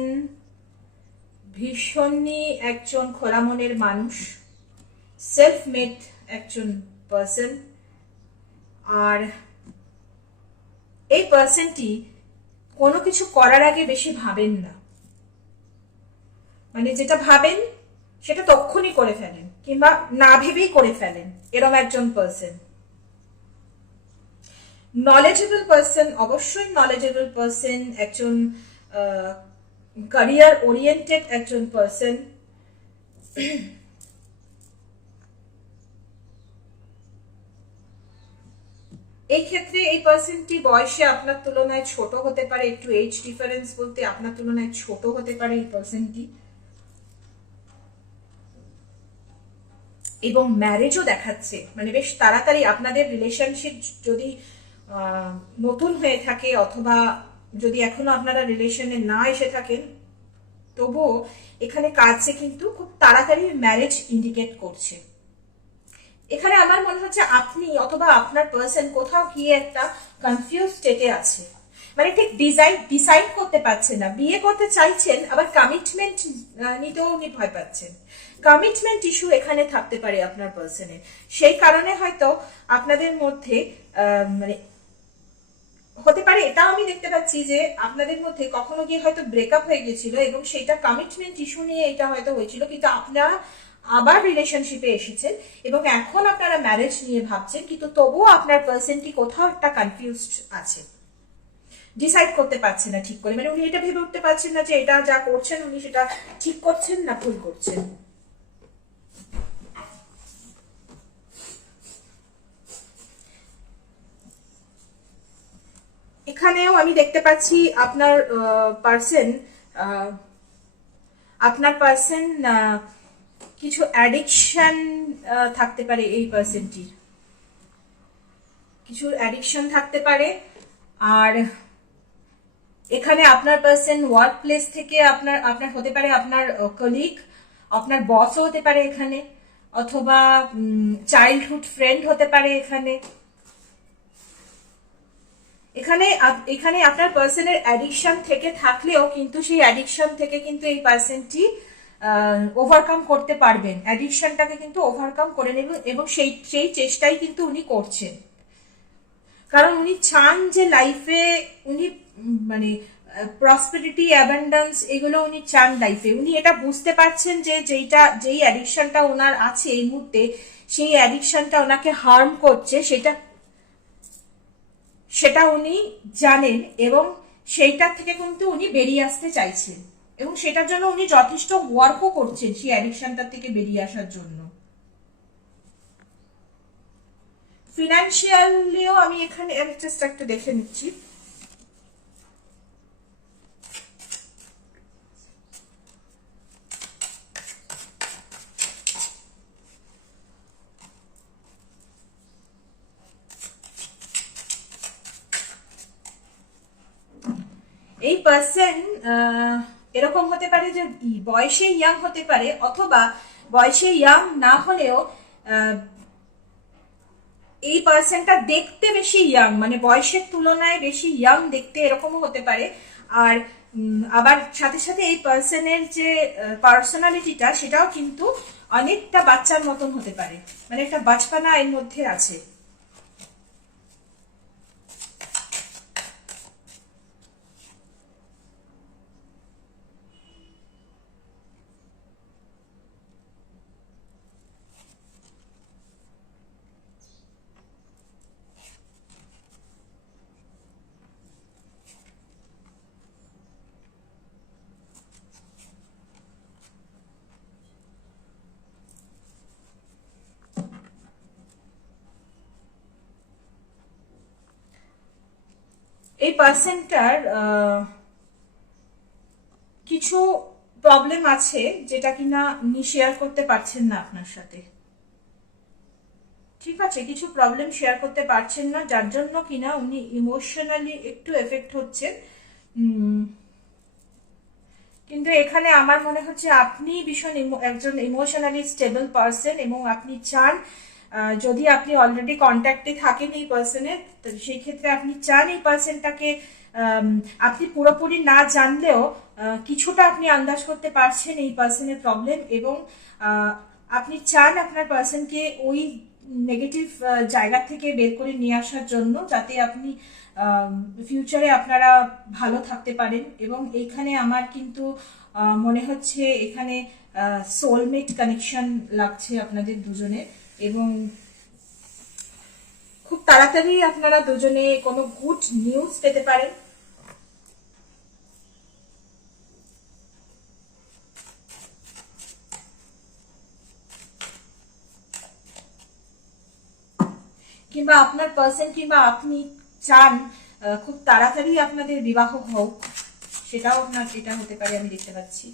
ভীষণই একজন খোলা মনের মানুষ, সেলফ মেড একজন পার্সন। আর এই পার্সনটি কোনো কিছু করার আগে বেশি ভাবেন না, মানে যেটা ভাবেন সেটা তক্ষুনি করে ফেলেন কিংবা না ভেবেই করে ফেলেন, এরম একজন পার্সন। নলেজেবল পার্সন, অবশ্যই নলেজেবল পার্সন, একজন ক্যারিয়ার ওরিয়েন্টেড একজন পার্সন। এই ক্ষেত্রে এই পার্সনটি বয়সে আপনার তুলনায় ছোট হতে পারে, একটু এজ ডিফারেন্স বলতে আপনার তুলনায় ছোট হতে পারে এই পার্সনটি, এবং ম্যারেজও দেখাচ্ছে, মানে বেশ তাড়াতাড়ি আপনাদের রিলেশনশিপ যদি নতুন হয়ে থাকে অথবা যদি এখনো আপনারা রিলেশনে না এসে থাকেন, তবুও এখানে কাজে কিন্তু খুব তাড়াতাড়ি ম্যারেজ ইন্ডিকেট করছে। এখানে আমার মনে হচ্ছে আপনি অথবা আপনার পার্সন কোথাও গিয়ে একটা কনফিউজ স্টেটে আছে, মানে ঠিক ডিসাইড করতে পারছেন না, বিয়ে করতে চাইছেন আবার কমিটমেন্ট নিতেও উনি ভয় পাচ্ছেন। কমিটমেন্ট ইস্যু এখানে থাকতে পারে আপনার পার্সনের, সেই কারণে হয়তো আপনাদের মধ্যে মানে হতে পারে, এটা আমি দেখতে পাচ্ছি যে আপনাদের মধ্যে কখনো গিয়ে হয়তো ব্রেকআপ হয়ে গেছিল এবং সেটা কমিটমেন্ট ইস্যু নিয়ে এটা হয়তো হয়েছিল, কিন্তু আপনারা আবার রিলেশনশিপে এসেছেন এবং এখন আপনারা ম্যারেজ নিয়ে ভাবছেন, কিন্তু তবুও আপনার পার্সনটি কোথাও একটা কনফিউজড আছে, ডিসাইড করতে পারছেন না ঠিক করে, মানে উনি এটা ভেবে উঠতে পারছেন না যে এটা যা করছেন উনি সেটা ঠিক করছেন না ভুল করছেন। এখানেও আমি দেখতে পাচ্ছি আপনার পার্সন কিছু অ্যাডিকশন থাকতে পারে, এই পার্সনটির কিছু অ্যাডিকশন থাকতে পারে। আর এখানে আপনার পার্সন ওয়ার্ক প্লেস থেকে আপনার হতে পারে আপনার কলিগ, আপনার বসও হতে পারে এখানে, অথবা চাইল্ডহুড ফ্রেন্ড হতে পারে এখানে। এখানে আপনার পার্সনের অ্যাডিকশন থেকে থাকলেও কিন্তু সেই অ্যাডিকশন থেকে কিন্তু এই পার্সনটি ওভারকাম করতে পারবেন, অ্যাডিকশনটাকে কিন্তু ওভারকাম করে নেবেন এবং সেই চেষ্টাই কিন্তু উনি করছেন, কারণ উনি চান যে লাইফে উনি মানে প্রসপেরিটি, অ্যাবান্ডেন্স এগুলো উনি চান লাইফে। উনি এটা বুঝতে পারছেন যে যেই অ্যাডিকশনটা ওনার আছে এই মুহূর্তে, সেই অ্যাডিকশনটা ওনাকে হার্ম করছে, সেটা উনি জানেন এবং সেইটার থেকে কিন্তু উনি বেরিয়ে আসতে চাইছেন এবং সেটার জন্য উনি যথেষ্ট ওয়ার্কও করছেন সেই অ্যাডিকশনটার থেকে বেরিয়ে আসার জন্য। ফিনান্সিয়ালিও আমি এখানে জাস্ট একটা দেখে নিচ্ছি। এই পার্সন এরকম হতে পারে যে বয়সে ইয়াং হতে পারে, অথবা বয়সে ইয়াং না হলেও এই পার্সনটা দেখতে বেশি ইয়াং, মানে বয়সের তুলনায় বেশি ইয়াং দেখতে, এরকমও হতে পারে। আর আবার সাথে সাথে এই পার্সনের যে পার্সোনালিটিটা সেটাও কিন্তু অনেকটা বাচ্চার মতন হতে পারে, মানে একটা বাচপানা এর মধ্যে আছে। এই পার্সনটার কিছু প্রবলেম আছে যেটা কিনা উনি শেয়ার করতে পারছেন না আপনার সাথে, ঠিক আছে, কিছু প্রবলেম শেয়ার করতে পারছেন না, যার জন্য কিনা উনি ইমোশনালি একটু এফেক্ট হচ্ছেন। কিন্তু এখানে আমার মনে হচ্ছে আপনি ভীষণ একজন ইমোশনালি স্টেবল পার্সন এবং আপনি চান, যদি আপনি অলরেডি কন্ট্যাক্টে থাকেন এই পার্সনের, সেই ক্ষেত্রে আপনি চান এই পার্সনটাকে আপনি পুরোপুরি না জানলেও কিছুটা আপনি আন্দাজ করতে পারছেন এই পার্সনের প্রবলেম, এবং আপনি চান আপনার পার্সনকে ওই নেগেটিভ জায়গা থেকে বের করে নিয়ে আসার জন্য, যাতে আপনি ফিউচারে আপনারা ভালো থাকতে পারেন। এবং এইখানে আমার কিন্তু মনে হচ্ছে এখানে সোলমেট কানেকশন লাগছে আপনাদের দুজনের, এবং খুব তাড়াতাড়ি আপনারা দুজনে কোনো গুড নিউজ পেতে পারেন। কিংবা আপনার পার্সন কিংবা আপনি চান খুব তাড়াতাড়ি আপনাদের বিবাহ হোক, সেটাও আপনার এটা হতে পারে, আমি দেখতে পাচ্ছি।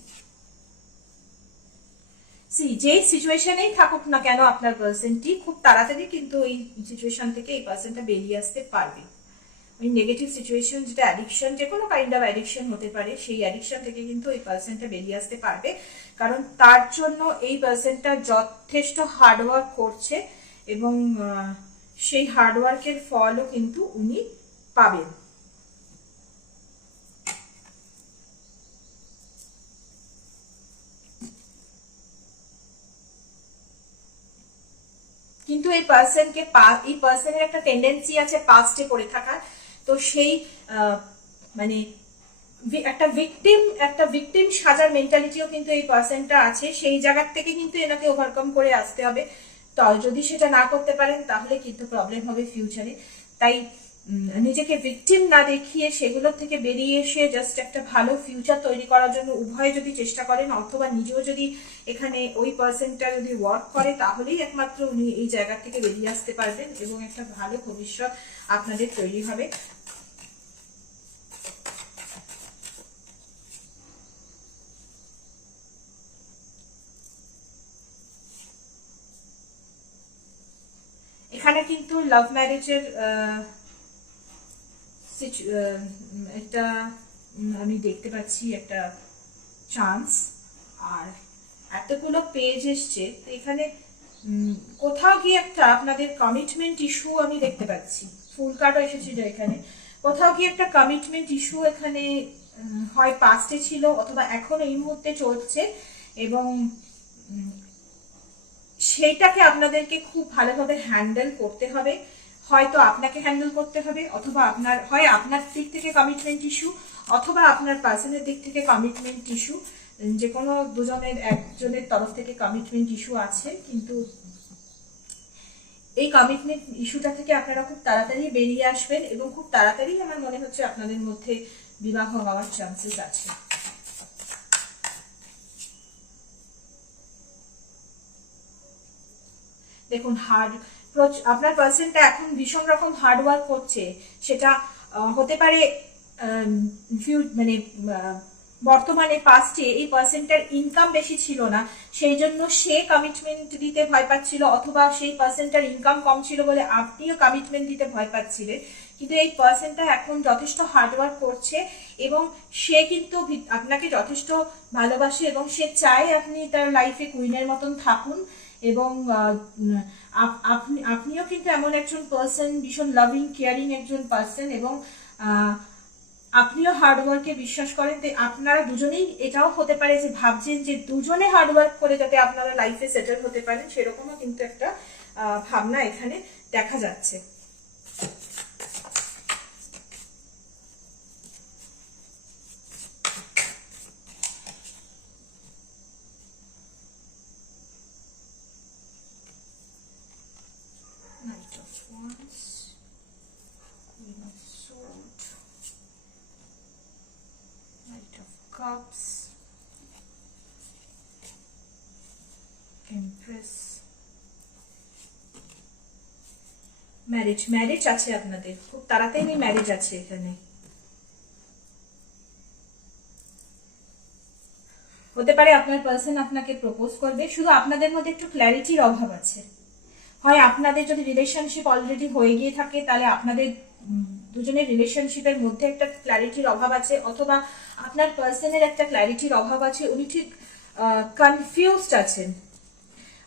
যে সিচুয়েশনেই থাকুক না কেন আপনার পার্সনটি খুব তাড়াতাড়ি কিন্তু এই সিচুয়েশন থেকে এই পার্সনটা বেরিয়ে আসতে পারবে। ওই নেগেটিভ সিচুয়েশন, যেটা অ্যাডিকশন, যে কোনো কাইন্ড অফ অ্যাডিকশন হতে পারে, সেই অ্যাডিকশন থেকে কিন্তু এই পার্সনটা বেরিয়ে আসতে পারবে। কারণ তার জন্য এই পার্সনটা যথেষ্ট হার্ডওয়ার্ক করছে, এবং সেই হার্ডওয়ার্কের ফলও কিন্তু উনি পাবেন। কিন্তু এই পার্সনের একটা টেন্ডেন্সি আছে পাস্টে পড়ে থাকার, তো সেই মানে একটা ভিকটিম সাজার মেন্টালিটিও কিন্তু এই পার্সনটা আছে। সেই জায়গার থেকে কিন্তু এনাকে ওভারকাম করে আসতে হবে। তো যদি সেটা না করতে পারেন তাহলে কিন্তু প্রবলেম হবে ফিউচারে। তাই নিজেকে ভিকটিম না দেখিয়ে সেগুলোর থেকে বেরিয়ে এসে জাস্ট একটা ভালো ফিউচার তৈরি করার জন্য উভয়ে যদি চেষ্টা করেন, অথবা নিজেও যদি এখানে ওই পার্সনটা যদি ওয়ার্ক করে, তাহলেই একমাত্র উনি এই জায়গা থেকে বেরিয়ে আসতে পারবেন এবং একটা ভালো ভবিষ্যৎ আপনাদের তৈরি হবে। এখানে কিন্তু লাভ ম্যারেজের একটা আমি দেখতে পাচ্ছি একটা চান্স, আর এতগুলো পেজ এসছে। তো এখানে কোথাও গিয়ে একটা আপনাদের কমিটমেন্ট ইস্যু আমি দেখতে পাচ্ছি। ফুল কার্ডও এসেছিল এখানে। কোথাও গিয়ে একটা কমিটমেন্ট ইস্যু এখানে হয় পাস্টে ছিল, অথবা এখন এই মুহূর্তে চলছে, এবং সেইটাকে আপনাদেরকে খুব ভালোভাবে হ্যান্ডেল করতে হবে। হয়তো আপনাকে হ্যান্ডেল করতে হবে, অথবা আপনার দিক থেকে কমিটমেন্ট ইস্যু, অথবা আপনার পার্সনের দিক থেকে কমিটমেন্ট ইস্যু। যে কোনো একজনের তরফ থেকে কমিটমেন্ট ইস্যু আছে, কিন্তু এই কমিটমেন্ট ইস্যুটা থেকে আপনারা খুব তাড়াতাড়ি বেরিয়ে আসবেন, এবং খুব তাড়াতাড়ি আমার মনে হচ্ছে আপনাদের মধ্যে বিবাহ হওয়ার চান্সেস আছে। দেখুন, আপনার পার্সনটা এখন ভীষণ রকম হার্ড ওয়ার্ক করছে। সেটা হতে পারে মানে বর্তমানে পাস্টে এই পার্সনটার ইনকাম বেশি ছিল না, সেই জন্য সে কমিটমেন্ট দিতে ভয় পাচ্ছিল, অথবা সেই পার্সনটার ইনকাম কম ছিল বলে আপনিও কমিটমেন্ট দিতে ভয় পাচ্ছিলেন। কিন্তু এই পার্সনটা এখন যথেষ্ট হার্ডওয়ার্ক করছে, এবং সে কিন্তু আপনাকে যথেষ্ট ভালোবাসে, এবং সে চায় আপনি তার লাইফে কুইনের মতন থাকুন। এবং আপনিও কিন্তু এমন একজন পার্সন, ভীষণ লাভিং কেয়ারিং একজন পার্সন, এবং আপনিও হার্ডওয়ার্কে বিশ্বাস করেন। তাই আপনারা দুজনেই এটাও হতে পারে যে ভাবছেন যে দুজনে হার্ডওয়ার্ক করে যাতে আপনারা লাইফে সেটেল হতে পারেন, সেরকমও কিন্তু একটা ভাবনা এখানে দেখা যাচ্ছে। Knight of Wands, Queen of Swords, Knight of Cups, Empress, marriage আছে আপনাদের, খুব তাড়াতাড়ি ম্যারেজ আছে এখানে। হতে পারে আপনার পার্সন আপনাকে প্রপোজ করবে, শুধু আপনাদের মধ্যে একটু ক্ল্যারিটির অভাব আছে। হয় আপনাদের যদি রিলেশনশিপ অলরেডি হয়ে গিয়ে থাকে, তাহলে আপনাদের দুজনের রিলেশনশিপের মধ্যে একটা ক্ল্যারিটির অভাব আছে, অথবা আপনার পার্সনের একটা ক্ল্যারিটির অভাব আছে। উনি ঠিক কনফিউজড আছেন,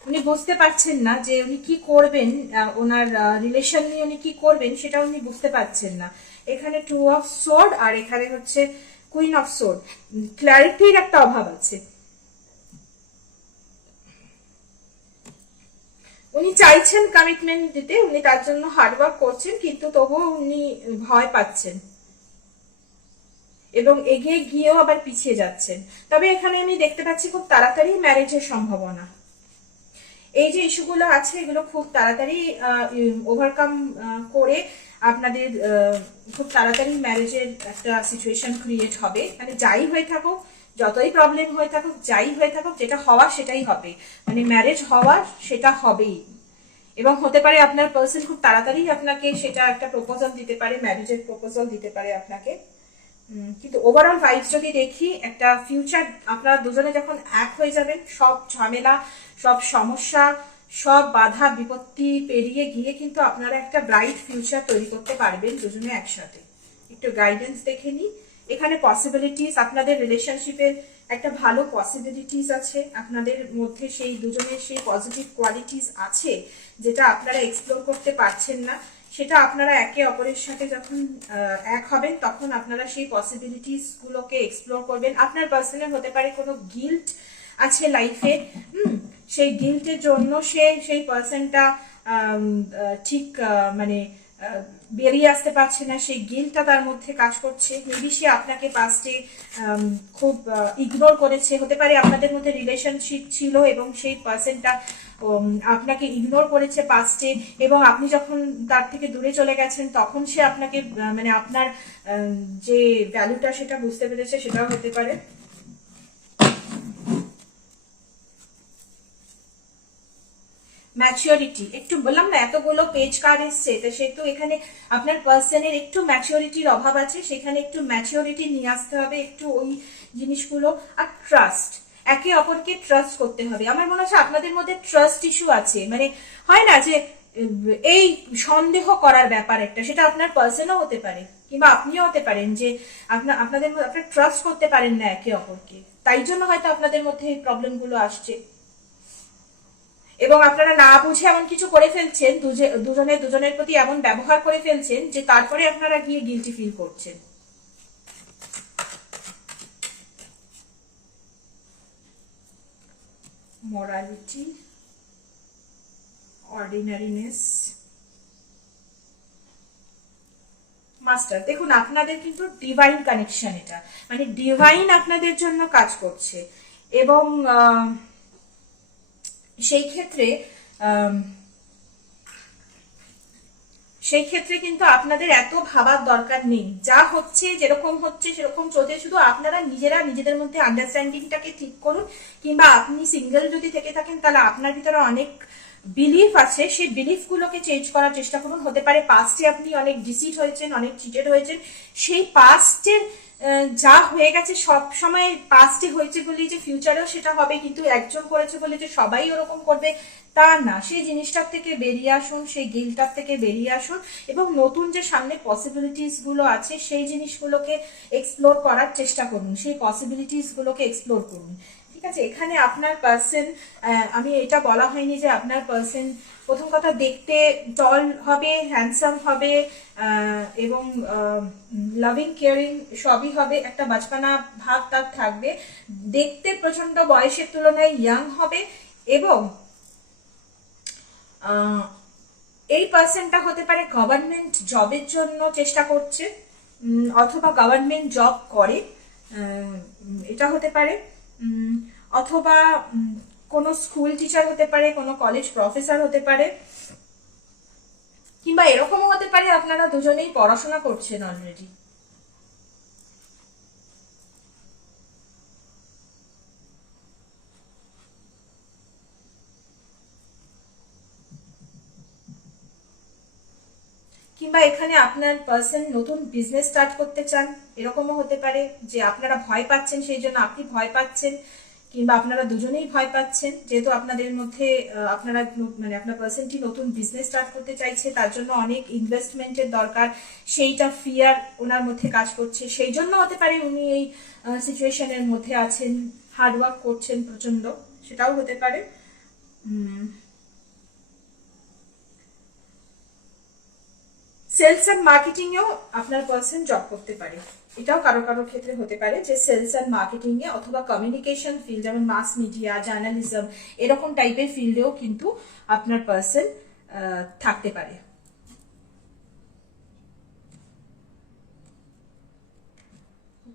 উনি বুঝতে পারছেন না যে উনি কি করবেন, ওনার রিলেশন নিয়ে উনি কি করবেন সেটা উনি বুঝতে পারছেন না। এখানে 2 অফ সোর্ড আর এখানে হচ্ছে কুইন অফ সোর্ড। ক্ল্যারিটির একটা অভাব আছে। উনি চাইছেন কমিটমেন্ট দিতে, উনি তার জন্য হার্ডওয়ার্ক করছেন, কিন্তু তবুও উনি ভয় পাচ্ছেন এবং এগিয়ে গিয়েও আবার পিছিয়ে যাচ্ছেন। তবে এখানে আমি দেখতে পাচ্ছি খুব তাড়াতাড়ি ম্যারেজের সম্ভাবনা। এই যে ইস্যুগুলো আছে এগুলো খুব তাড়াতাড়ি ওভারকাম করে আপনাদের খুব তাড়াতাড়ি ম্যারেজের একটা সিচুয়েশন ক্রিয়েট হবে। মানে যাই হয়ে থাকুক, যতই প্রবলেম হয়ে থাকুক, যাই হয়ে থাকুক, যেটা হওয়া সেটাই হবে। মানে ম্যারেজ হওয়া সেটা হবেই। এবং হতে পারে আপনার পার্সন খুব তাড়াতাড়ি আপনাকে সেটা একটা প্রপোজাল দিতে পারে, ম্যারেজের প্রপোজাল দিতে পারে আপনাকে। কিন্তু ওভারঅল ভাইবস যদি দেখি, একটা ফিউচার আপনারা দুজনে যখন এক হয়ে যাবেন, সব ঝামেলা, সব সমস্যা, সব বাধা বিপত্তি পেরিয়ে গিয়ে কিন্তু আপনারা একটা ব্রাইট ফিউচার তৈরি করতে পারবেন দুজনে একসাথে। একটু গাইডেন্স দেখে নিই। এখানে পসিবিলিটিস, আপনাদের রিলেশনশিপের একটা ভালো পসিবিলিটিস আছে, আপনাদের মধ্যে সেই দুজনের সেই পজিটিভ কোয়ালিটিস আছে যেটা আপনারা এক্সপ্লোর করতে পারছেন না। সেটা আপনারা একে অপরের সাথে যখন এক হবেন তখন আপনারা সেই পসিবিলিটিস গুলোকে এক্সপ্লোর করবেন। আপনার পার্সোনাল হতে পারে কোনো গিল্ট আছে লাইফে, সেই গিল্টের জন্য সেই পার্সনটা ঠিক মানে বেরিয়ে আসতে পারছে না, সেই গিল্টটা তার মধ্যে কাজ করছে। মেবি সে আপনাকে পাস্টে খুব ইগনোর করেছে, হতে পারে আপনাদের মধ্যে রিলেশনশিপ ছিল এবং সেই পার্সনটা আপনাকে ইগনোর করেছে পাস্টে, এবং আপনি যখন তার থেকে দূরে চলে গেছেন তখন সে আপনাকে মানে আপনার যে ভ্যালুটা সেটা বুঝতে পেরেছে, সেটাও হতে পারে। ম্যাচিওরিটি, একটু বললাম না এতগুলো পেজ কার্ড এসছে, তো সেহেতু এখানে আপনার পার্সনের একটু ম্যাচিওরিটির অভাব আছে, সেখানে একটু ম্যাচিওরিটি নিয়ে আসতে হবে, একটু ওই জিনিসগুলো। আর ট্রাস্ট, একে অপরকে ট্রাস্ট করতে হবে। আমার মনে হচ্ছে আপনাদের মধ্যে ট্রাস্ট ইস্যু আছে, মানে হয় না যে এই সন্দেহ করার ব্যাপার একটা, সেটা আপনার পার্সনও হতে পারে কিংবা আপনিও হতে পারেন যে আপনাদের আপনার ট্রাস্ট করতে পারেন না একে অপরকে, তাই জন্য হয়তো আপনাদের মধ্যে এই প্রবলেমগুলো আসছে। এবং আপনারা না বুঝে এমন কিছু করে ফেলছেন, দুজনে দুজনের প্রতি এমন ব্যবহার করে ফেলছেন যে তারপরে আপনারা গিয়ে গিল্টি ফিল করছেন। Morality, ordinariness, master. দেখুন আপনাদের কিন্তু ডিভাইন কানেকশন, এটা মানে ডিভাইন আপনাদের জন্য কাজ করছে। এবং সেই ক্ষেত্রে কিন্তু আপনাদের এত ভাবার দরকার নেই। যা হচ্ছে, যেরকম হচ্ছে সেরকম চলছে, শুধু আপনারা নিজেরা নিজেদের মধ্যে আন্ডারস্ট্যান্ডিংটাকে ঠিক করুন। কিংবা আপনি সিঙ্গেল যদি থেকে থাকেন তাহলে আপনার ভিতরে অনেক বিলিফ আছে, সেই বিলিফ গুলোকে চেঞ্জ করার চেষ্টা করুন। হতে পারে পাস্টে আপনি অনেক ডিসিট হয়েছেন, অনেক চিটেড হয়েছেন, সেই পাস্টের যা হয়ে গেছে সব সময় পাস্টে হয়েছে বলেই যে ফিউচারেও সেটা হবে, কিন্তু একজন করেছে বলে যে সবাই ওরকম করবে তা না। সেই জিনিসটার থেকে বেরিয়ে আসুন, সেই গিল্টটার থেকে বেরিয়ে আসুন এবং নতুন যে সামনে পসিবিলিটিস গুলো আছে সেই জিনিসগুলোকে এক্সপ্লোর করার চেষ্টা করুন, সেই পসিবিলিটিস গুলোকে এক্সপ্লোর করুন। ঠিক আছে, এখানে আপনার পার্সন, আমি এটা বলা হয়নি যে আপনার পার্সন প্রথম কথা দেখতে টল হবে, হ্যান্ডসাম হবে এবং লাভিং কেয়ারিং সবই হবে, একটা বাচপানা ভাব তার থাকবে, দেখতে প্রচন্ড বয়সের তুলনায় ইয়াং হবে। এবং এই পার্সনটা হতে পারে গভর্নমেন্ট জবের জন্য চেষ্টা করছে অথবা গভর্নমেন্ট জব করে, এটা হতে পারে, অথবা কোনো স্কুল টিচার হতে পারে, কোনো কলেজ প্রফেসর হতে পারে, কিংবা এরকমও হতে পারে আপনারা দুজনেই পড়াশোনা করছেন অলরেডি। কিংবা এখানে আপনার পার্সন নতুন বিজনেস স্টার্ট করতে চান, এরকমও হতে পারে যে আপনারা ভয় পাচ্ছেন সেই জন্য আপনি ভয় পাচ্ছেন, কিংবা আপনারা দুজনেই ভয় পাচ্ছেন যেহেতু আপনাদের মধ্যে আপনারা মানে আপনার পার্সনটি নতুন বিজনেস স্টার্ট করতে চাইছে, তার জন্য অনেক ইনভেস্টমেন্টের দরকার, সেইটা ফিয়ার ওনার মধ্যে কাজ করছে, সেই জন্য হতে পারে উনি এই সিচুয়েশনের মধ্যে আছেন, হার্ডওয়ার্ক করছেন প্রচন্ড, সেটাও হতে পারে। সেলস অ্যান্ড মার্কেটিং এও আপনার পার্সন জব করতে পারে। এটাও কারো কারো ক্ষেত্রে হতে পারে যে সেলস অ্যান্ড মার্কেটিং এ অথবা কমিউনিকেশন ফিল্ড, যেমন মাস মিডিয়া, জার্নালিজম, এরকম টাইপের ফিল্ডেও কিন্তু আপনার পার্সন থাকতে পারে।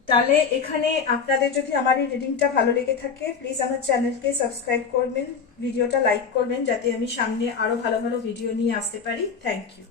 তাহলে এখানে আপনাদের যদি আমার এই রিডিংটা ভালো লেগে থাকে, প্লিজ আমার চ্যানেলকে সাবস্ক্রাইব করবেন, ভিডিওটা লাইক করবেন, যাতে আমি সামনে আরো ভালো ভালো ভিডিও নিয়ে আসতে পারি। Thank you.